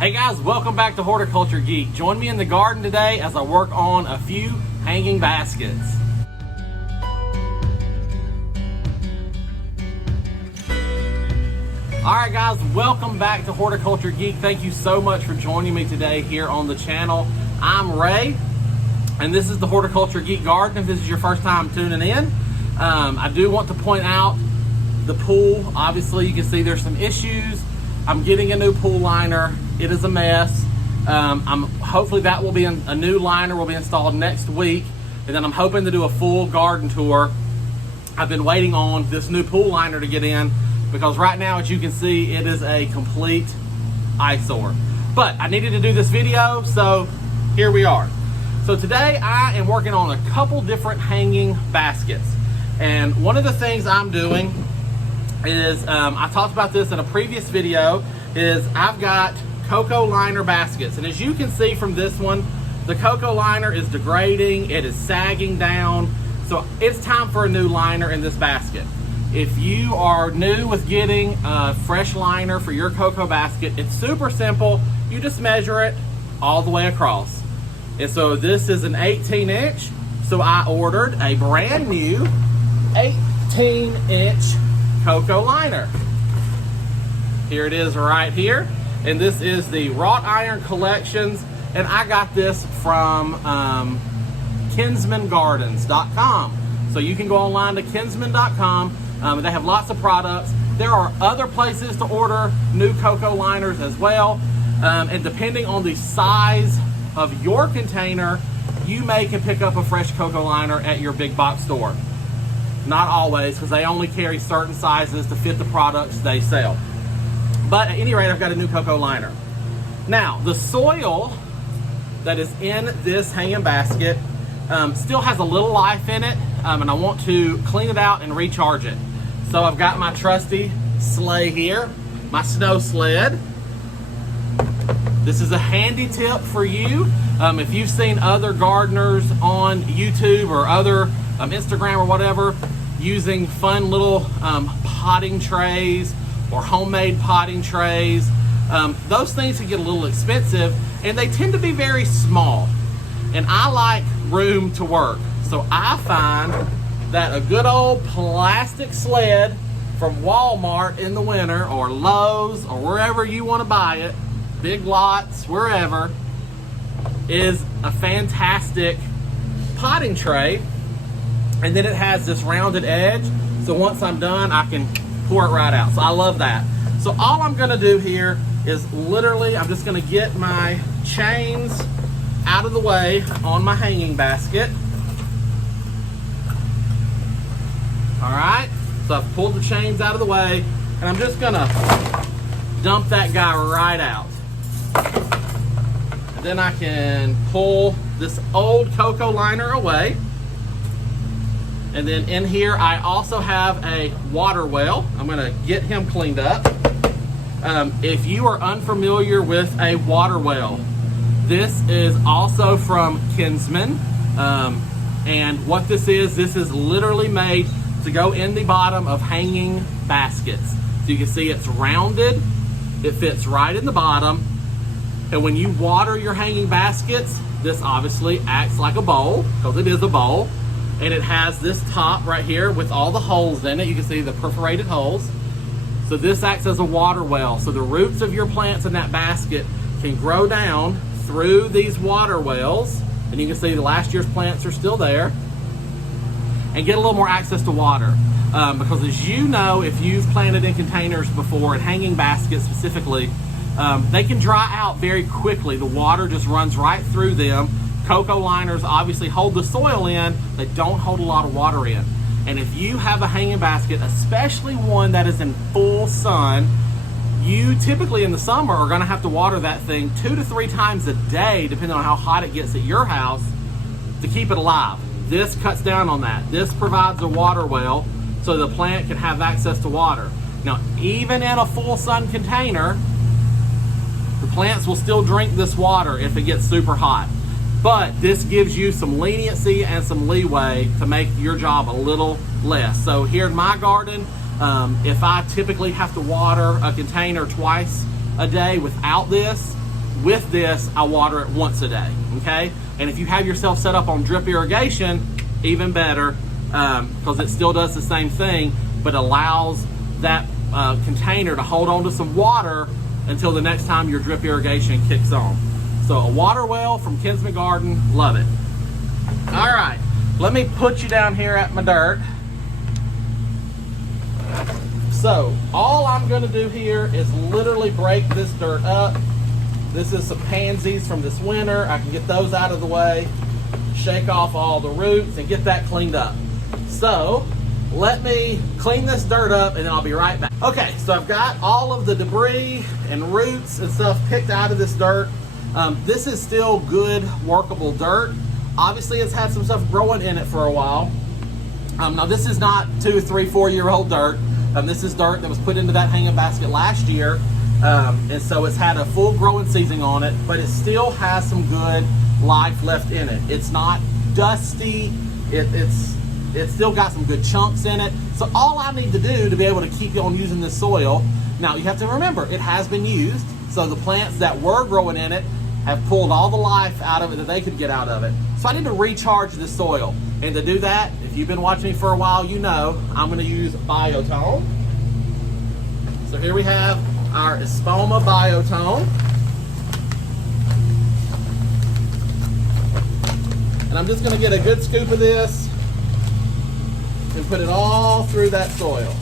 Hey guys, welcome back to Horticulture Geek. Join me in the garden today as I work on a few hanging baskets. Alright guys, welcome back to Horticulture Geek. Thank you so much for joining me today here on the channel. I'm Ray, and this is the Horticulture Geek Garden if this is your first time tuning in. I do want to point out the pool. Obviously you can see there's some issues. I'm getting a new pool liner. It is a mess. Hopefully that will be a new liner will be installed next week, and then I'm hoping to do a full garden tour. I've been waiting on this new pool liner to get in because right now, as you can see, it is a complete eyesore. But I needed to do this video, so here we are. So today I am working on a couple different hanging baskets, and one of the things I'm doing is, I talked about this in a previous video, is I've got coco liner baskets. And as you can see from this one, the coco liner is degrading, it is sagging down. So it's time for a new liner in this basket. If you are new with getting a fresh liner for your coco basket, it's super simple. You just measure it all the way across. And so this is an 18-inch. So I ordered a brand new 18-inch coco liner. Here it is right here, and this is the wrought iron collections, and I got this from kinsmangardens.com. So you can go online to kinsman.com. They have lots of products. There are other places to order new coco liners as well, and depending on the size of your container, you can pick up a fresh coco liner at your big box store. Not always, because they only carry certain sizes to fit the products they sell. But at any rate, I've got a new coco liner. Now, the soil that is in this hanging basket still has a little life in it, and I want to clean it out and recharge it. So I've got my trusty sleigh here, my snow sled. This is a handy tip for you. If you've seen other gardeners on YouTube or other Instagram or whatever using fun little potting trays or homemade potting trays, those things can get a little expensive, and they tend to be very small, and I like room to work. So I find that a good old plastic sled from Walmart in the winter, or Lowe's, or wherever you want to buy it, Big Lots, wherever, is a fantastic potting tray. And then it has this rounded edge, so once I'm done, I can pour it right out. So I love that. So all I'm gonna do here is literally, I'm just gonna get my chains out of the way on my hanging basket. All right, so I've pulled the chains out of the way, and I'm just gonna dump that guy right out. And then I can pull this old coco liner away. And then in here, I also have a water well. I'm gonna get him cleaned up. If you are unfamiliar with a water well, this is also from Kinsman. And what this is literally made to go in the bottom of hanging baskets. So you can see it's rounded, it fits right in the bottom. And when you water your hanging baskets, this obviously acts like a bowl, because it is a bowl. And it has this top right here with all the holes in it. You can see the perforated holes. So this acts as a water well. So the roots of your plants in that basket can grow down through these water wells. And you can see the last year's plants are still there. And get a little more access to water. Because as you know, if you've planted in containers before, and hanging baskets specifically, they can dry out very quickly. The water just runs right through them. Coco liners obviously hold the soil in, they don't hold a lot of water in. And if you have a hanging basket, especially one that is in full sun, you typically in the summer are gonna have to water that thing 2 to 3 times a day, depending on how hot it gets at your house, to keep it alive. This cuts down on that. This provides a water well so the plant can have access to water. Now, even in a full sun container, the plants will still drink this water if it gets super hot. But this gives you some leniency and some leeway to make your job a little less. So here in my garden, if I typically have to water a container twice a day without this, With this, I water it once a day, okay? And if you have yourself set up on drip irrigation, even better, because it still does the same thing, but allows that container to hold on to some water until the next time your drip irrigation kicks on. So a water well from Kinsman Garden, love it. All right, let me put you down here at my dirt. So all I'm gonna do here is literally break this dirt up. This is some pansies from this winter. I can get those out of the way, shake off all the roots, and get that cleaned up. So let me clean this dirt up and then I'll be right back. Okay, so I've got all of the debris and roots and stuff picked out of this dirt. This is still good, workable dirt. Obviously, it's had some stuff growing in it for a while. Now, this is not 2, 3, 4-year-old dirt. This is dirt that was put into that hanging basket last year. And so it's had a full growing season on it, but it still has some good life left in it. It's not dusty. It's still got some good chunks in it. So all I need to do to be able to keep on using this soil, now you have to remember, it has been used. So the plants that were growing in it have pulled all the life out of it that they could get out of it. So I need to recharge this soil. And to do that, if you've been watching me for a while, you know I'm gonna use Biotone. So here we have our Espoma Biotone. And I'm just gonna get a good scoop of this and put it all through that soil.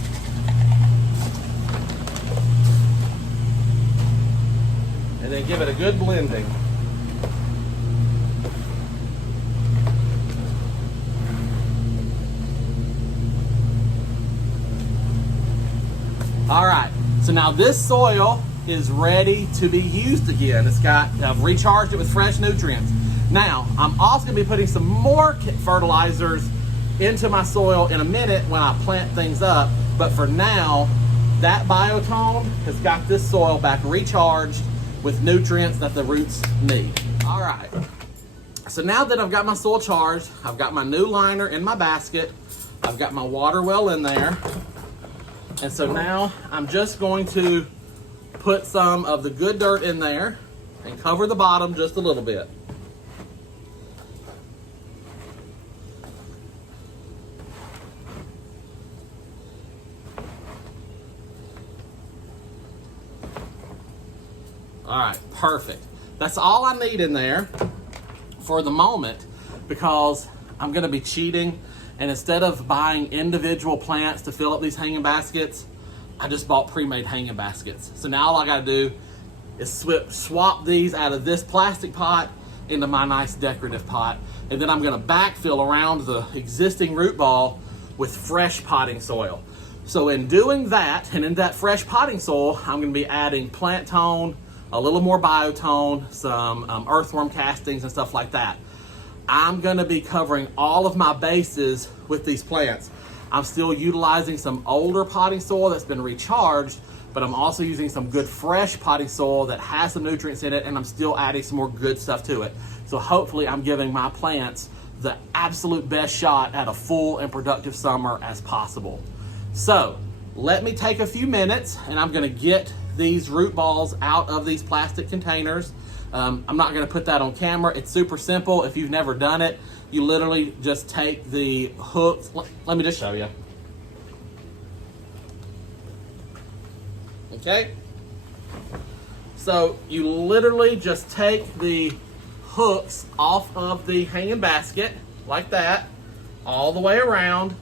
And then give it a good blending. All right, so now this soil is ready to be used again. I've recharged it with fresh nutrients. Now, I'm also gonna be putting some more fertilizers into my soil in a minute when I plant things up. But for now, that Biotone has got this soil back recharged with nutrients that the roots need. All right, so now that I've got my soil charged, I've got my new liner in my basket, I've got my water well in there, and so now I'm just going to put some of the good dirt in there and cover the bottom just a little bit. All right, perfect. That's all I need in there for the moment, because I'm gonna be cheating, and instead of buying individual plants to fill up these hanging baskets, I just bought pre-made hanging baskets. So now all I gotta do is swap these out of this plastic pot into my nice decorative pot, and then I'm gonna backfill around the existing root ball with fresh potting soil. So in doing that, and in that fresh potting soil, I'm gonna be adding plant tone, a little more Biotone, some earthworm castings and stuff like that. I'm gonna be covering all of my bases with these plants. I'm still utilizing some older potting soil that's been recharged, but I'm also using some good fresh potting soil that has some nutrients in it, and I'm still adding some more good stuff to it. So hopefully I'm giving my plants the absolute best shot at a full and productive summer as possible. So let me take a few minutes, and I'm gonna get these root balls out of these plastic containers. I'm not gonna put that on camera. It's super simple. If you've never done it, you literally just take the hooks. Let me just show you. Okay. So you literally just take the hooks off of the hanging basket like that, all the way around.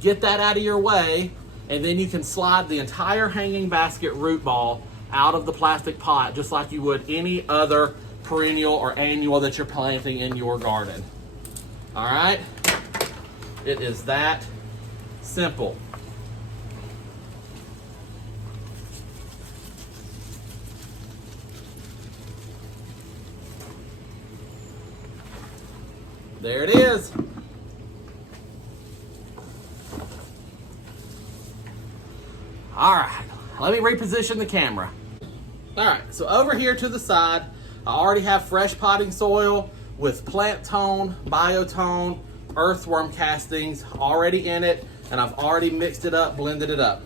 Get that out of your way, and then you can slide the entire hanging basket root ball out of the plastic pot just like you would any other perennial or annual that you're planting in your garden. All right? It is that simple. There it is. All right, let me reposition the camera. All right, so over here to the side, I already have fresh potting soil with plant tone, Biotone, earthworm castings already in it, and I've already mixed it up, blended it up.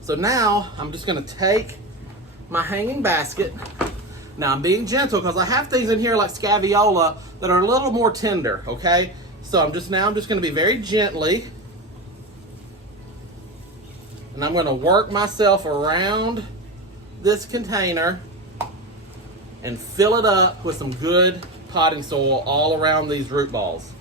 So now I'm just gonna take my hanging basket Now I'm being gentle because I have things in here like scaviola that are a little more tender, okay? So I'm just gonna be very gently, and I'm gonna work myself around this container and fill it up with some good potting soil all around these root balls.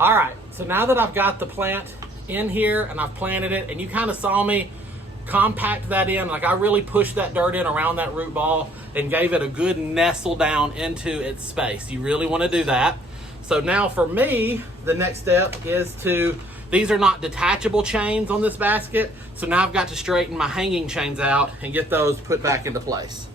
All right, so now that I've got the plant in here and I've planted it, and you kind of saw me compact that in, like I really pushed that dirt in around that root ball and gave it a good nestle down into its space. You really want to do that. So now for me, the next step is these are not detachable chains on this basket, so now I've got to straighten my hanging chains out and get those put back into place.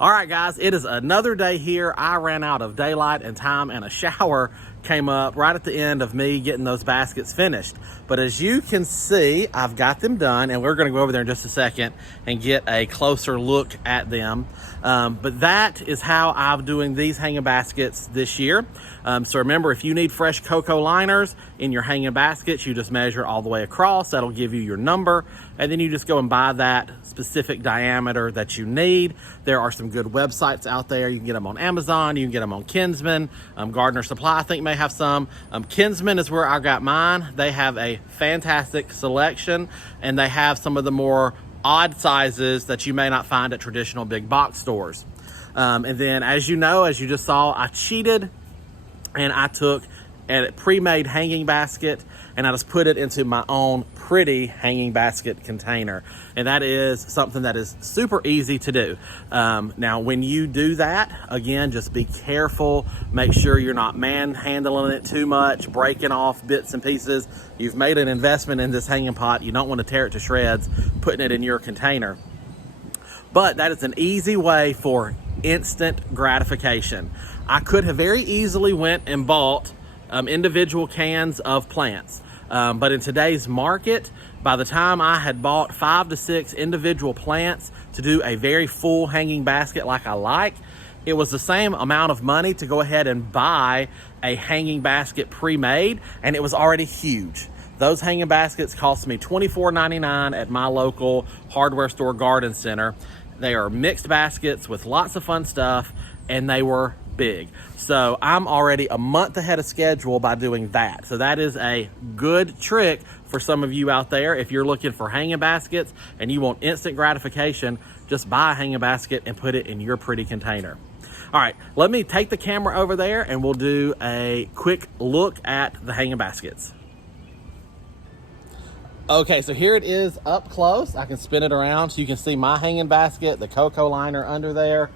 All right, guys, it is another day here. I ran out of daylight and time, and a shower came up right at the end of me getting those baskets finished. But as you can see, I've got them done, and we're gonna go over there in just a second and get a closer look at them. But that is how I'm doing these hanging baskets this year. So remember, if you need fresh coco liners in your hanging baskets, you just measure all the way across. That'll give you your number, and then you just go and buy that specific diameter that you need. There are some good websites out there. You can get them on Amazon, you can get them on Kinsman. Gardener Supply, I think, may have some. Kinsman is where I got mine. They have a fantastic selection, and they have some of the more odd sizes that you may not find at traditional big box stores. And then, as you know, as you just saw, I cheated and I took a pre-made hanging basket and I just put it into my own pretty hanging basket container. And that is something that is super easy to do. Now, when you do that, again, just be careful. Make sure you're not manhandling it too much, breaking off bits and pieces. You've made an investment in this hanging pot. You don't want to tear it to shreds, putting it in your container. But that is an easy way for instant gratification. I could have very easily went and bought individual cans of plants. But in today's market, by the time I had bought 5 to 6 individual plants to do a very full hanging basket like I like, it was the same amount of money to go ahead and buy a hanging basket pre-made, and it was already huge. Those hanging baskets cost me $24.99 at my local hardware store garden center. They are mixed baskets with lots of fun stuff, and they were big. So I'm already a month ahead of schedule by doing that. So that is a good trick for some of you out there. If you're looking for hanging baskets and you want instant gratification, just buy a hanging basket and put it in your pretty container. All right, let me take the camera over there and we'll do a quick look at the hanging baskets. Okay, so here it is up close. I can spin it around so you can see my hanging basket, the coco liner under there.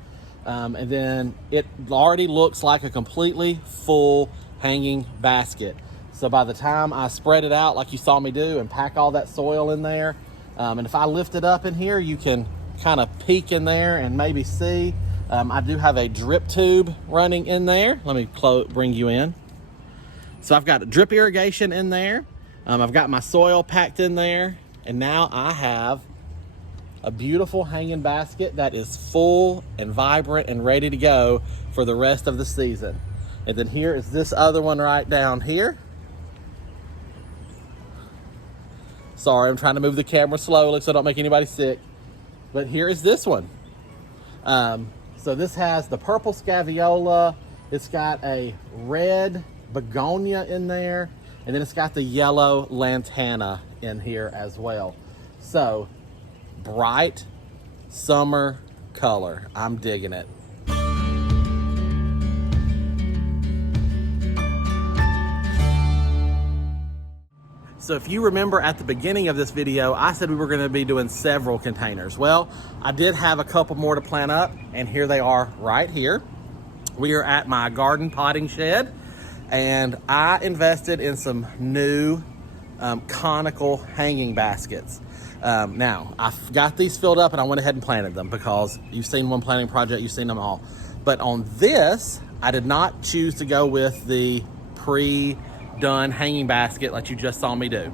And then it already looks like a completely full hanging basket. So by the time I spread it out like you saw me do and pack all that soil in there, and if I lift it up in here, you can kind of peek in there and maybe see. I do have a drip tube running in there. Let me bring you in. So I've got drip irrigation in there. I've got my soil packed in there, and now I have a beautiful hanging basket that is full and vibrant and ready to go for the rest of the season. And then here is this other one right down here. Sorry, I'm trying to move the camera slowly so I don't make anybody sick. But here is this one. So this has the purple scaviola. It's got a red begonia in there. And then it's got the yellow lantana in here as well. So, bright summer color. I'm digging it. So if you remember at the beginning of this video, I said we were gonna be doing several containers. Well, I did have a couple more to plant up, and here they are right here. We are at my garden potting shed, and I invested in some new conical hanging baskets. Now, I've got these filled up and I went ahead and planted them because you've seen one planting project, you've seen them all. But on this, I did not choose to go with the pre-done hanging basket like you just saw me do.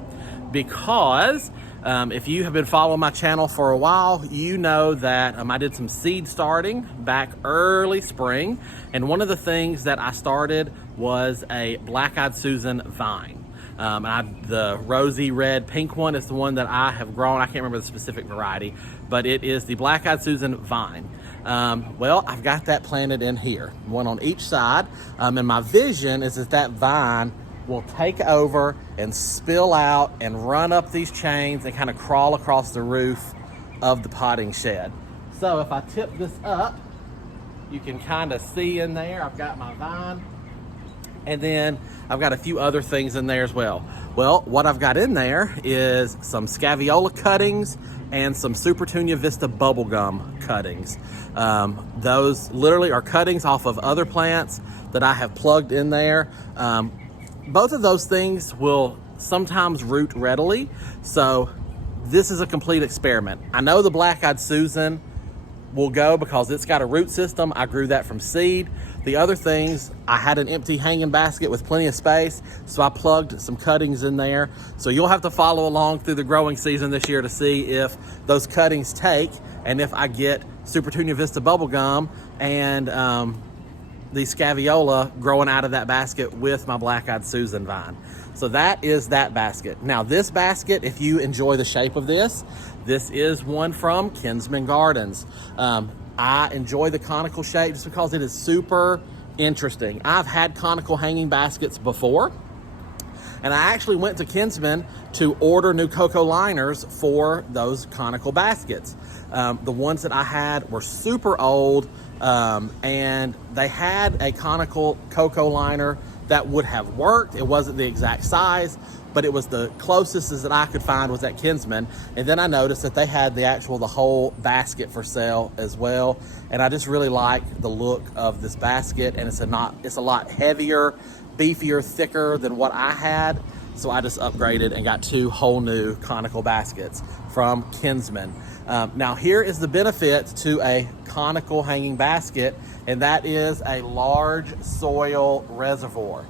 Because if you have been following my channel for a while, you know that I did some seed starting back early spring. And one of the things that I started was a Black-Eyed Susan vine. The rosy red pink one is the one that I have grown. I can't remember the specific variety, but it is the Black-Eyed Susan vine. Well, I've got that planted in here, one on each side. And my vision is that that vine will take over and spill out and run up these chains and kind of crawl across the roof of the potting shed. So if I tip this up, you can kind of see in there, I've got my vine. And then I've got a few other things in there as well. Well, what I've got in there is some Scaviola cuttings and some Supertunia Vista bubblegum cuttings. Those literally are cuttings off of other plants that I have plugged in there. Both of those things will sometimes root readily. So this is a complete experiment. I know the Black-Eyed Susan will go because it's got a root system. I grew that from seed. The other things, I had an empty hanging basket with plenty of space, so I plugged some cuttings in there. So you'll have to follow along through the growing season this year to see if those cuttings take and if I get Supertunia Vista bubblegum and the Scaviola growing out of that basket with my Black-Eyed Susan vine. So that is that basket. Now this basket, if you enjoy the shape of this is one from Kinsman Gardens. I enjoy the conical shape just because it is super interesting. I've had conical hanging baskets before, and I actually went to Kinsman to order new coco liners for those conical baskets. The ones that I had were super old, and they had a conical coco liner that would have worked. It wasn't the exact size, but it was the closest that I could find was at Kinsman. And then I noticed that they had the whole basket for sale as well. And I just really like the look of this basket, and it's a lot heavier, beefier, thicker than what I had. So I just upgraded and got two whole new conical baskets from Kinsman. Now here is the benefit to a conical hanging basket, and that is a large soil reservoir.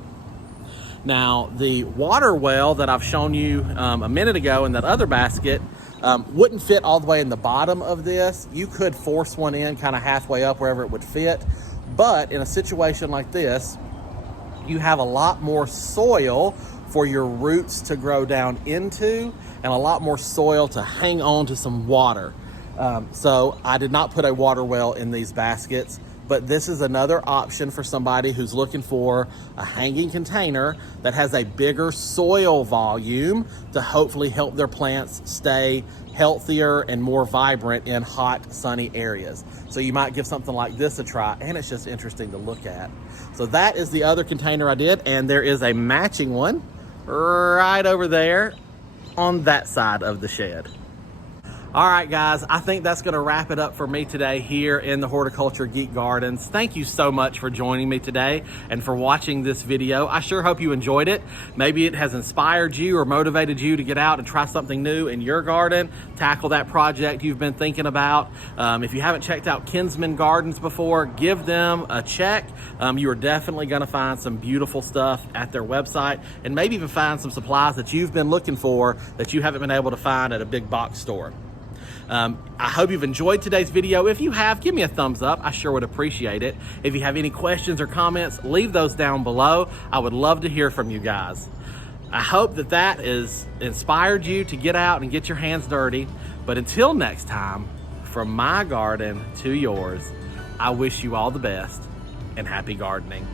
Now the water well that I've shown you a minute ago in that other basket wouldn't fit all the way in the bottom of this. You could force one in kind of halfway up wherever it would fit, but in a situation like this, you have a lot more soil for your roots to grow down into and a lot more soil to hang on to some water. So I did not put a water well in these baskets, but this is another option for somebody who's looking for a hanging container that has a bigger soil volume to hopefully help their plants stay healthier and more vibrant in hot, sunny areas. So you might give something like this a try, and it's just interesting to look at. So that is the other container I did, and there is a matching one right over there on that side of the shed. All right, guys, I think that's going to wrap it up for me today here in the Horticulture Geek Gardens. Thank you so much for joining me today and for watching this video. I sure hope you enjoyed it. Maybe it has inspired you or motivated you to get out and try something new in your garden, tackle that project you've been thinking about. If you haven't checked out Kinsman Gardens before, give them a check. You are definitely going to find some beautiful stuff at their website, and maybe even find some supplies that you've been looking for that you haven't been able to find at a big box store. I hope you've enjoyed today's video. If you have, give me a thumbs up. I sure would appreciate it. If you have any questions or comments, leave those down below. I would love to hear from you guys. I hope that has inspired you to get out and get your hands dirty. But until next time, from my garden to yours, I wish you all the best and happy gardening.